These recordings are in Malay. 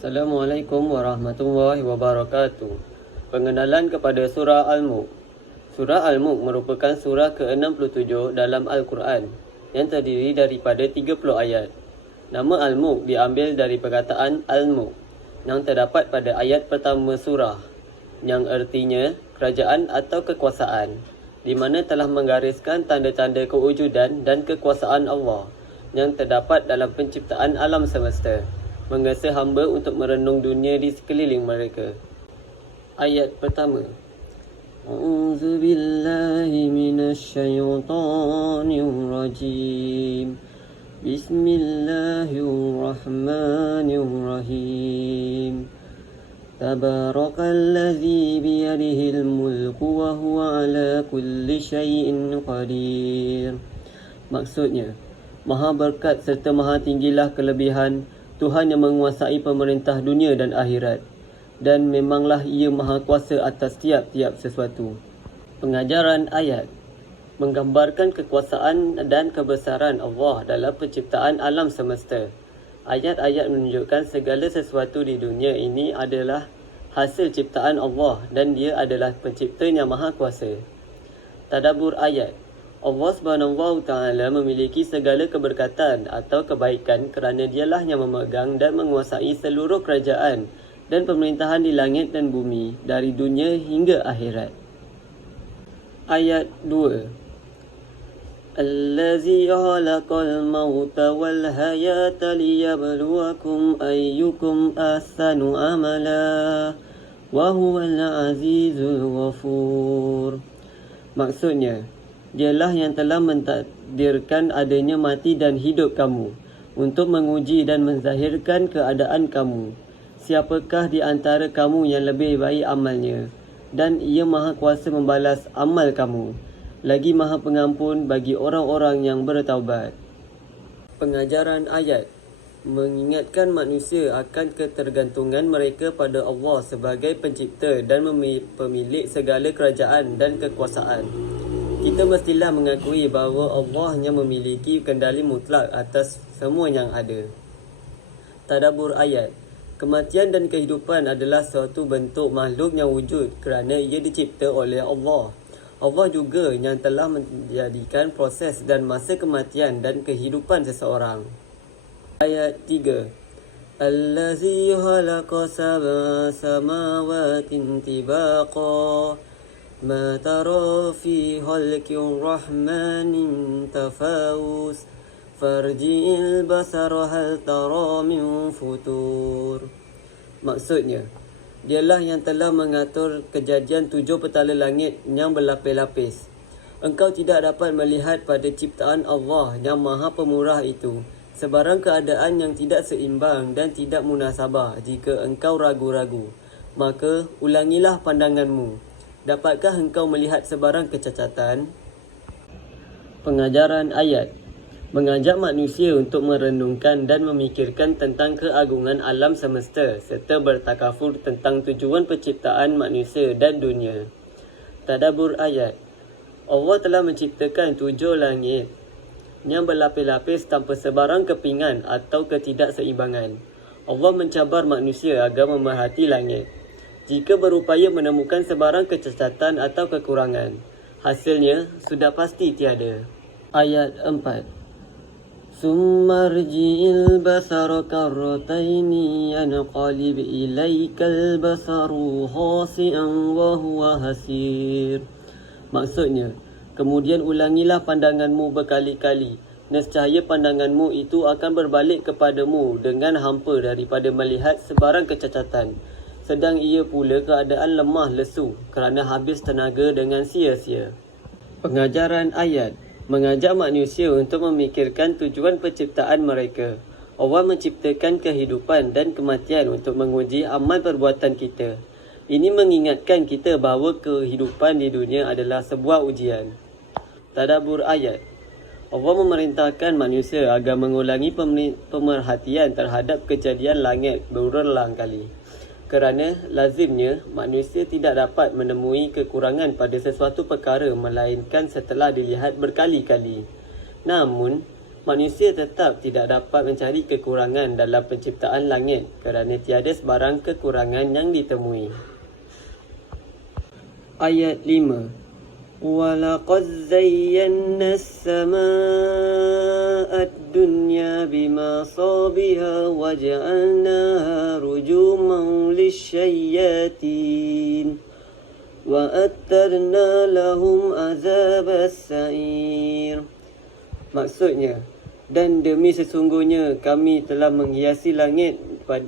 Assalamualaikum warahmatullahi wabarakatuh. Pengenalan kepada Surah Al-Mulk. Surah Al-Mulk merupakan surah ke-67 dalam Al-Quran yang terdiri daripada 30 ayat. Nama Al-Mulk diambil dari perkataan Al-Mulk yang terdapat pada ayat pertama surah, yang artinya kerajaan atau kekuasaan, di mana telah menggariskan tanda-tanda kewujudan dan kekuasaan Allah yang terdapat dalam penciptaan alam semesta, mengasa hamba untuk merenung dunia di sekeliling mereka. Ayat pertama. A'udzu billahi minasyaitonir rajim. Bismillahirrahmanirrahim. Tabarakalladzi biyadihil mulku wa huwa ala kulli syai'in qadir. Maksudnya, Maha berkat serta maha tinggilah kelebihan Tuhan yang menguasai pemerintah dunia dan akhirat, dan memanglah ia maha kuasa atas tiap-tiap sesuatu. Pengajaran ayat menggambarkan kekuasaan dan kebesaran Allah dalam penciptaan alam semesta. Ayat-ayat menunjukkan segala sesuatu di dunia ini adalah hasil ciptaan Allah dan dia adalah penciptanya maha kuasa. Tadabbur ayat. Allah SWT memiliki segala keberkatan atau kebaikan kerana dialah yang memegang dan menguasai seluruh kerajaan dan pemerintahan di langit dan bumi, dari dunia hingga akhirat. Ayat 2. Allazi khalaqal mauta wal hayata liyabluwakum ayyukum ahsanu amala wa huwal azizul ghafur. Maksudnya, dialah yang telah mentakdirkan adanya mati dan hidup kamu untuk menguji dan menzahirkan keadaan kamu. Siapakah di antara kamu yang lebih baik amalnya? Dan ia maha kuasa membalas amal kamu, lagi maha pengampun bagi orang-orang yang bertaubat. Pengajaran ayat mengingatkan manusia akan ketergantungan mereka pada Allah sebagai pencipta dan pemilik segala kerajaan dan kekuasaan. Kita mestilah mengakui bahawa Allah yang memiliki kendali mutlak atas semua yang ada. Tadabbur ayat. Kematian dan kehidupan adalah suatu bentuk makhluk yang wujud kerana ia dicipta oleh Allah. Allah juga yang telah menjadikan proses dan masa kematian dan kehidupan seseorang. Ayat 3. Allazi khalaqa sab'a samawatin tibaqa ما ترى في خلق الرحمن تفاوت فارجع البصر هل ترى من فطور. Maksudnya, dialah yang telah mengatur kejadian 7 petala langit yang berlapis-lapis. Engkau tidak dapat melihat pada ciptaan Allah yang maha pemurah itu sebarang keadaan yang tidak seimbang dan tidak munasabah. Jika engkau ragu-ragu, maka ulangilah pandanganmu. Dapatkah engkau melihat sebarang kecacatan? Pengajaran ayat mengajak manusia untuk merenungkan dan memikirkan tentang keagungan alam semesta serta bertakafur tentang tujuan penciptaan manusia dan dunia. Tadabbur ayat. Allah telah menciptakan 7 langit yang berlapis-lapis tanpa sebarang kepingan atau ketidakseimbangan. Allah mencabar manusia agar memerhati langit. Jika berupaya menemukan sebarang kecacatan atau kekurangan, hasilnya sudah pasti tiada. Ayat 4. Summarji'il basara karrataini yanqalib ilaikal basaru khasi'an wa huwa hasir. Maksudnya, kemudian ulangilah pandanganmu berkali-kali, nescaya pandanganmu itu akan berbalik kepadamu dengan hampa daripada melihat sebarang kecacatan. Sedang ia pula keadaan lemah lesu kerana habis tenaga dengan sia-sia. Pengajaran ayat mengajak manusia untuk memikirkan tujuan penciptaan mereka. Allah menciptakan kehidupan dan kematian untuk menguji amal perbuatan kita. Ini mengingatkan kita bahawa kehidupan di dunia adalah sebuah ujian. Tadabbur ayat. Allah memerintahkan manusia agar mengulangi pemerhatian terhadap kejadian langit berulang kali. Kerana lazimnya manusia tidak dapat menemui kekurangan pada sesuatu perkara melainkan setelah dilihat berkali-kali. Namun, Manusia tetap tidak dapat mencari kekurangan dalam penciptaan langit kerana tiada sebarang kekurangan yang ditemui. Ayat 5. وَلَقَدْ زَيَّنَّا السَّمَاءَ الدُّنْيَا بِمَصَابِيحَ وَجَعَلْنَاهَا رُجُومًا لِلشَّيَاطِينِ وَأَعْتَدْنَا لَهُمْ عَذَابَ السَّعِيرِ. Maksudnya, dan demi sesungguhnya kami telah menghiasi langit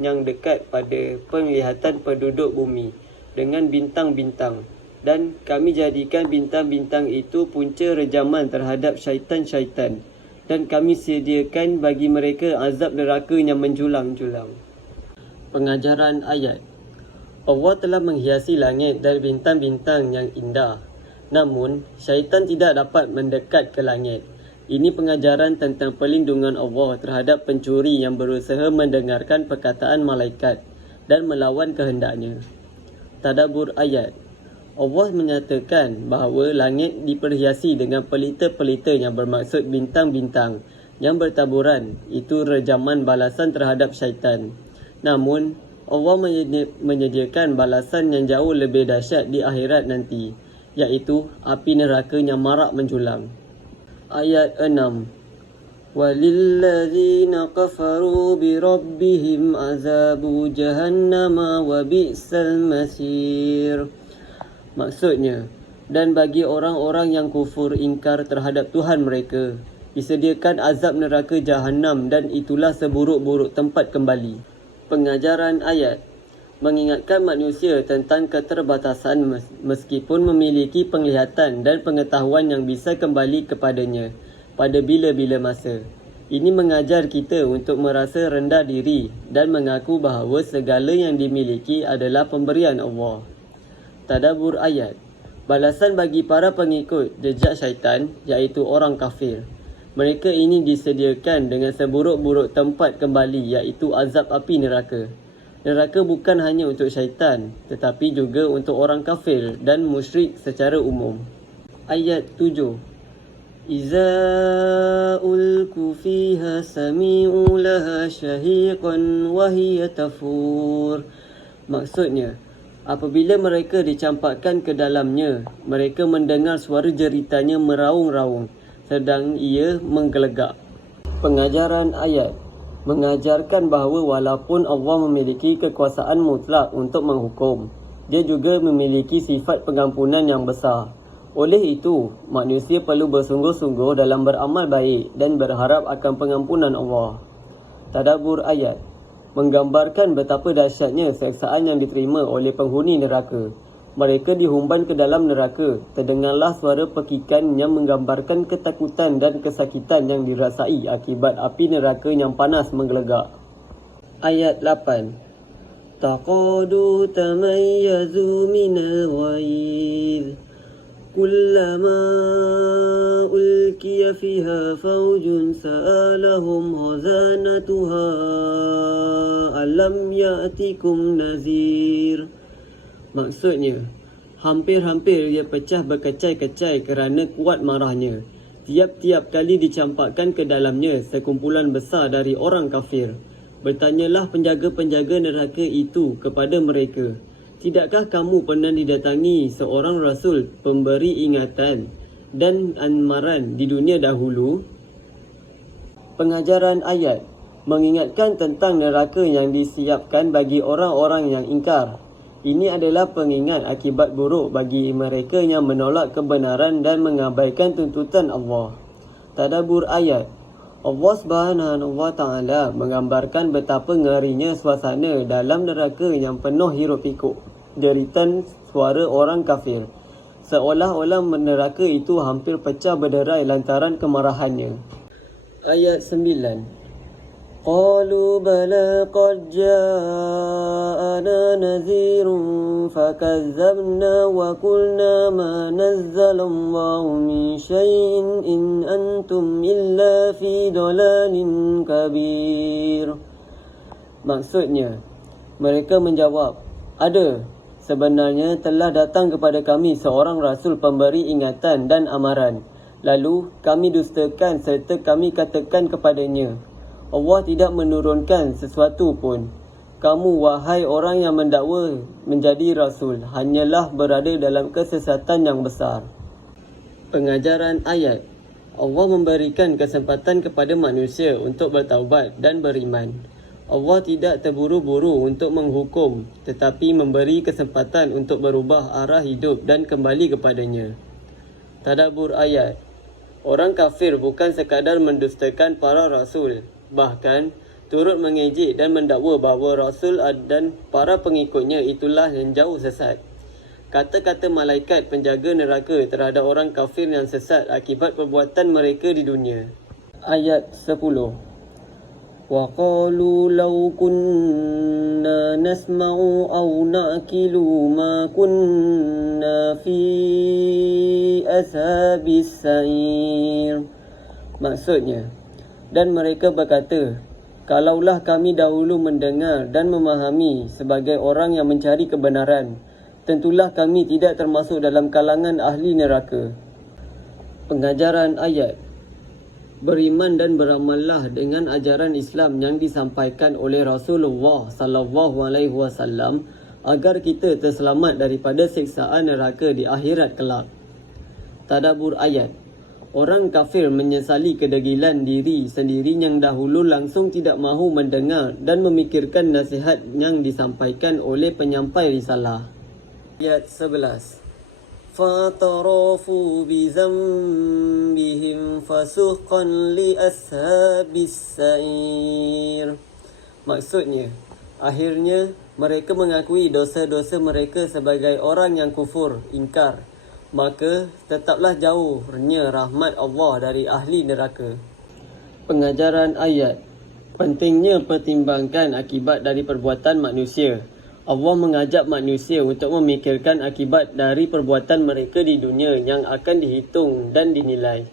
yang dekat pada penglihatan penduduk bumi dengan bintang-bintang, dan kami jadikan bintang-bintang itu punca rejaman terhadap syaitan-syaitan, dan kami sediakan bagi mereka azab neraka yang menjulang-julang. Pengajaran ayat. Allah telah menghiasi langit dan bintang-bintang yang indah, namun syaitan tidak dapat mendekat ke langit. Ini pengajaran tentang perlindungan Allah terhadap pencuri yang berusaha mendengarkan perkataan malaikat dan melawan kehendaknya. Tadabbur ayat. Allah menyatakan bahawa langit diperhiasi dengan pelita-pelita yang bermaksud bintang-bintang yang bertaburan. Itu rejaman balasan terhadap syaitan. Namun, Allah menyediakan balasan yang jauh lebih dahsyat di akhirat nanti, iaitu api neraka yang marak menjulang. Ayat 6. وَلِلَّذِينَ كَفَرُوا بِرَبِّهِمْ عَذَابُ جَهَنَّمَ وَبِئْسَ الْمَصِيرُ. Maksudnya, dan bagi orang-orang yang kufur ingkar terhadap Tuhan mereka, disediakan azab neraka Jahannam dan itulah seburuk-buruk tempat kembali. Pengajaran ayat mengingatkan manusia tentang keterbatasan meskipun memiliki penglihatan dan pengetahuan yang bisa kembali kepadanya pada bila-bila masa. Ini mengajar kita untuk merasa rendah diri dan mengaku bahawa segala yang dimiliki adalah pemberian Allah. Tadabbur ayat. Balasan bagi para pengikut jejak syaitan, iaitu orang kafir. Mereka ini disediakan dengan seburuk-buruk tempat kembali, iaitu azab api neraka. Neraka bukan hanya untuk syaitan, tetapi juga untuk orang kafir dan musyrik secara umum. Ayat 7. إِذَا أُلْقُوا فِيهَا سَمِعُوا لَهَا شَهِيقًا وَهِيَ تَفُورُ. Maksudnya, apabila mereka dicampakkan ke dalamnya, mereka mendengar suara jeritanya meraung-raung, sedang ia menggelegak. Pengajaran ayat mengajarkan bahawa walaupun Allah memiliki kekuasaan mutlak untuk menghukum, dia juga memiliki sifat pengampunan yang besar. Oleh itu, manusia perlu bersungguh-sungguh dalam beramal baik dan berharap akan pengampunan Allah. Tadabbur ayat menggambarkan betapa dahsyatnya seksaan yang diterima oleh penghuni neraka. Mereka dihumban ke dalam neraka. Terdengarlah suara pekikan yang menggambarkan ketakutan dan kesakitan yang dirasai akibat api neraka yang panas menggelegak. Ayat 8. Taqadu tamayyazu minal ghaiz kullama ulqiya fiha fawjun sa'alahum khazanatuha alam ya'tikum nazir. Maksudnya, hampir-hampir ia pecah berkecai-kecai kerana kuat marahnya. Tiap-tiap kali dicampakkan ke dalamnya sekumpulan besar dari orang kafir. Bertanyalah penjaga-penjaga neraka itu kepada mereka, tidakkah kamu pernah didatangi seorang Rasul pemberi ingatan dan amaran di dunia dahulu? Pengajaran ayat mengingatkan tentang neraka yang disiapkan bagi orang-orang yang ingkar. Ini adalah pengingat akibat buruk bagi mereka yang menolak kebenaran dan mengabaikan tuntutan Allah. Tadabbur ayat. Allah Subhanahu wa Ta'ala menggambarkan betapa ngerinya suasana dalam neraka yang penuh hiruk-pikuk jeritan suara orang kafir, seolah-olah neraka itu hampir pecah berderai lantaran kemarahannya. Ayat 9. قالوا بلى قد جاءنا نذير فكذبنا وقلنا ما نزل الله من شيء إن أنتم إلا في ضلال كبير. Maksudnya, mereka menjawab, ada, sebenarnya telah datang kepada kami seorang Rasul pemberi ingatan dan amaran. Lalu kami dustakan serta kami katakan kepadanya, Allah tidak menurunkan sesuatu pun. Kamu wahai orang yang mendakwa menjadi Rasul, hanyalah berada dalam kesesatan yang besar. Pengajaran ayat. Allah memberikan kesempatan kepada manusia untuk bertaubat dan beriman. Allah tidak terburu-buru untuk menghukum, tetapi memberi kesempatan untuk berubah arah hidup dan kembali kepadanya. Tadabbur ayat. Orang kafir bukan sekadar mendustakan para Rasul, bahkan turut mengejek dan mendakwa bahawa Rasul dan para pengikutnya itulah yang jauh sesat. Kata-kata malaikat penjaga neraka terhadap orang kafir yang sesat akibat perbuatan mereka di dunia. Ayat 10. وَقَالُوا لَوْ كُنَّا نَسْمَعُ أَوْ نَعْقِلُ مَا كُنَّا فِي أَصْحَابِ السَّعِيرِ. Maksudnya, dan mereka berkata, kalaulah kami dahulu mendengar dan memahami sebagai orang yang mencari kebenaran, tentulah kami tidak termasuk dalam kalangan ahli neraka. Pengajaran ayat. Beriman dan beramallah dengan ajaran Islam yang disampaikan oleh Rasulullah SAW agar kita terselamat daripada siksaan neraka di akhirat kelak. Tadabbur ayat. Orang kafir menyesali kedegilan diri sendiri yang dahulu langsung tidak mahu mendengar dan memikirkan nasihat yang disampaikan oleh penyampai risalah. Ayat 11. فَاعْتَرَفُوا بِذَنبِهِمْ فَسُحْقًا لِأَصْحَابِ السَّعِيرِ. Maksudnya, akhirnya mereka mengakui dosa-dosa mereka sebagai orang yang kufur, ingkar. Maka tetaplah jauhnya rahmat Allah dari ahli neraka. Pengajaran ayat. Pentingnya pertimbangkan akibat dari perbuatan manusia. Allah mengajak manusia untuk memikirkan akibat dari perbuatan mereka di dunia yang akan dihitung dan dinilai.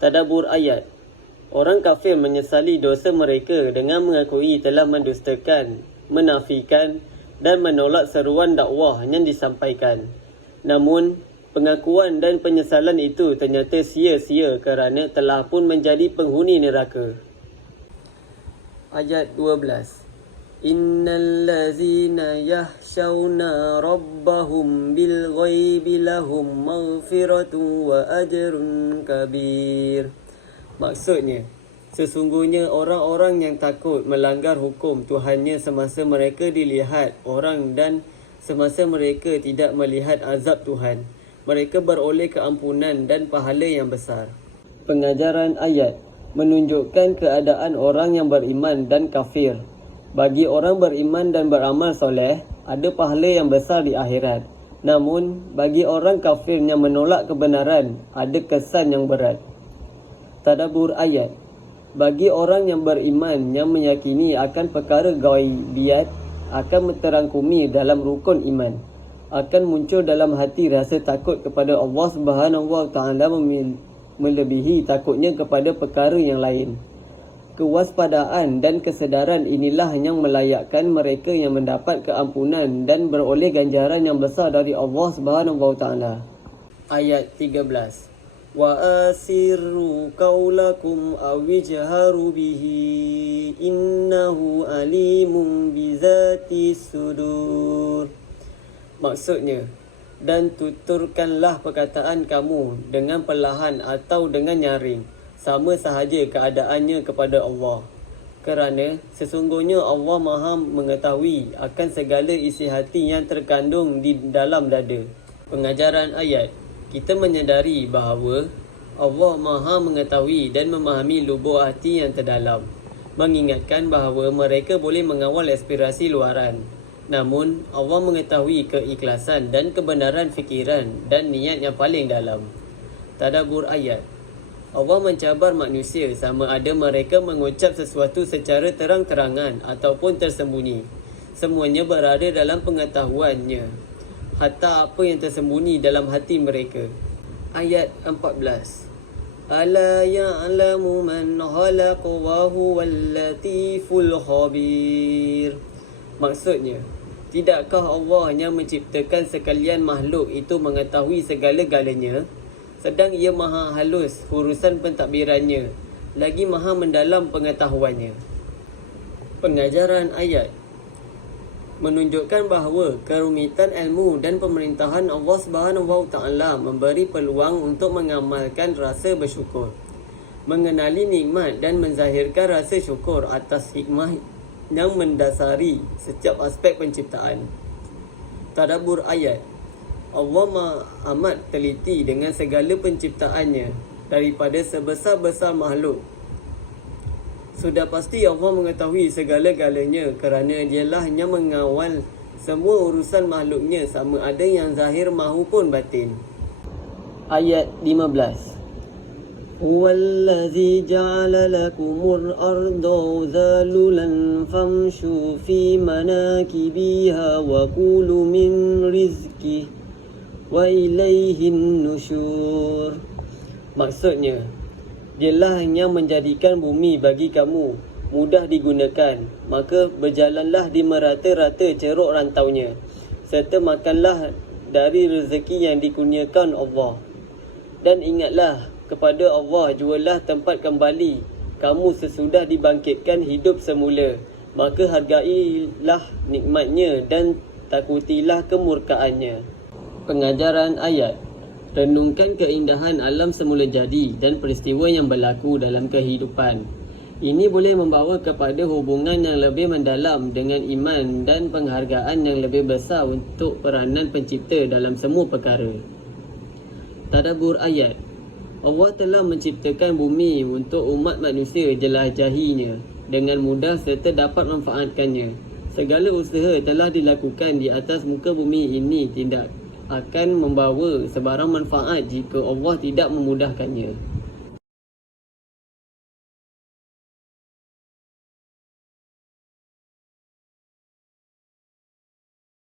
Tadabbur ayat. Orang kafir menyesali dosa mereka dengan mengakui telah mendustakan, menafikan dan menolak seruan dakwah yang disampaikan. Namun, pengakuan dan penyesalan itu ternyata sia-sia kerana telah pun menjadi penghuni neraka. Ayat 12. Innallazina yahshawna rabbahum bilghaibi lahum maghfiratun wa ajrun kabir. Maksudnya, sesungguhnya orang-orang yang takut melanggar hukum Tuhannya semasa mereka dilihat orang dan semasa mereka tidak melihat azab Tuhan, mereka beroleh keampunan dan pahala yang besar. Pengajaran ayat menunjukkan keadaan orang yang beriman dan kafir. Bagi orang beriman dan beramal soleh, ada pahala yang besar di akhirat. Namun, bagi orang kafir yang menolak kebenaran, ada kesan yang berat. Tadabbur ayat. Bagi orang yang beriman yang meyakini akan perkara ghaibiyat, akan terangkumi dalam rukun iman. Akan muncul dalam hati rasa takut kepada Allah SWT melebihi takutnya kepada perkara yang lain. Kewaspadaan dan kesedaran inilah yang melayakkan mereka yang mendapat keampunan dan beroleh ganjaran yang besar dari Allah SWT. Ayat 13. Wa asirru qaulakum awijharu bihi innahu alimun bizati sudur. Maksudnya, dan tuturkanlah perkataan kamu dengan perlahan atau dengan nyaring, sama sahaja keadaannya kepada Allah. Kerana sesungguhnya Allah Maha mengetahui akan segala isi hati yang terkandung di dalam dada. Pengajaran ayat. Kita menyedari bahawa Allah Maha mengetahui dan memahami lubuk hati yang terdalam. Mengingatkan bahawa mereka boleh mengawal aspirasi luaran. Namun Allah mengetahui keikhlasan dan kebenaran fikiran dan niat yang paling dalam. Tadabbur ayat. Allah mencabar manusia sama ada mereka mengucap sesuatu secara terang-terangan ataupun tersembunyi. Semuanya berada dalam pengetahuannya, hatta apa yang tersembunyi dalam hati mereka. Ayat 14. Ala ya'lamu man khalaqa wa huwal latiful khabir. Maksudnya, tidakkah Allah yang menciptakan sekalian makhluk itu mengetahui segala-galanya? sedang ia maha halus urusan pentadbirannya, lagi maha mendalam pengetahuannya. Pengajaran ayat menunjukkan bahawa kerumitan ilmu dan pemerintahan Allah Subhanahu Taala memberi peluang untuk mengamalkan rasa bersyukur, mengenali nikmat dan menzahirkan rasa syukur atas hikmah yang mendasari setiap aspek penciptaan. Tadabbur ayat. Allah amat teliti dengan segala penciptaannya daripada sebesar-besar makhluk. Sudah pasti Allah mengetahui segala-galanya kerana dialah yang mengawal semua urusan makhluknya, sama ada yang zahir maupun batin. Ayat 15. Huwallazi ja'ala lakumul arda zalulan famshu fi manakibiha wa kulu min rizqih wa ilaihin nusyur. Maksudnya, dialah yang menjadikan bumi bagi kamu mudah digunakan, maka berjalanlah di merata-rata ceruk rantaunya, serta makanlah dari rezeki yang dikurniakan Allah. Dan ingatlah kepada Allah jualah tempat kembali kamu sesudah dibangkitkan hidup semula, maka hargailah nikmatnya dan takutilah kemurkaannya. Pengajaran ayat. Renungkan keindahan alam semula jadi dan peristiwa yang berlaku dalam kehidupan. Ini boleh membawa kepada hubungan yang lebih mendalam dengan iman dan penghargaan yang lebih besar untuk peranan pencipta dalam semua perkara. Tadabbur ayat. Allah telah menciptakan bumi untuk umat manusia jelajahinya dengan mudah serta dapat manfaatkannya. Segala usaha telah dilakukan di atas muka bumi ini tidak akan membawa sebarang manfaat jika Allah tidak memudahkannya.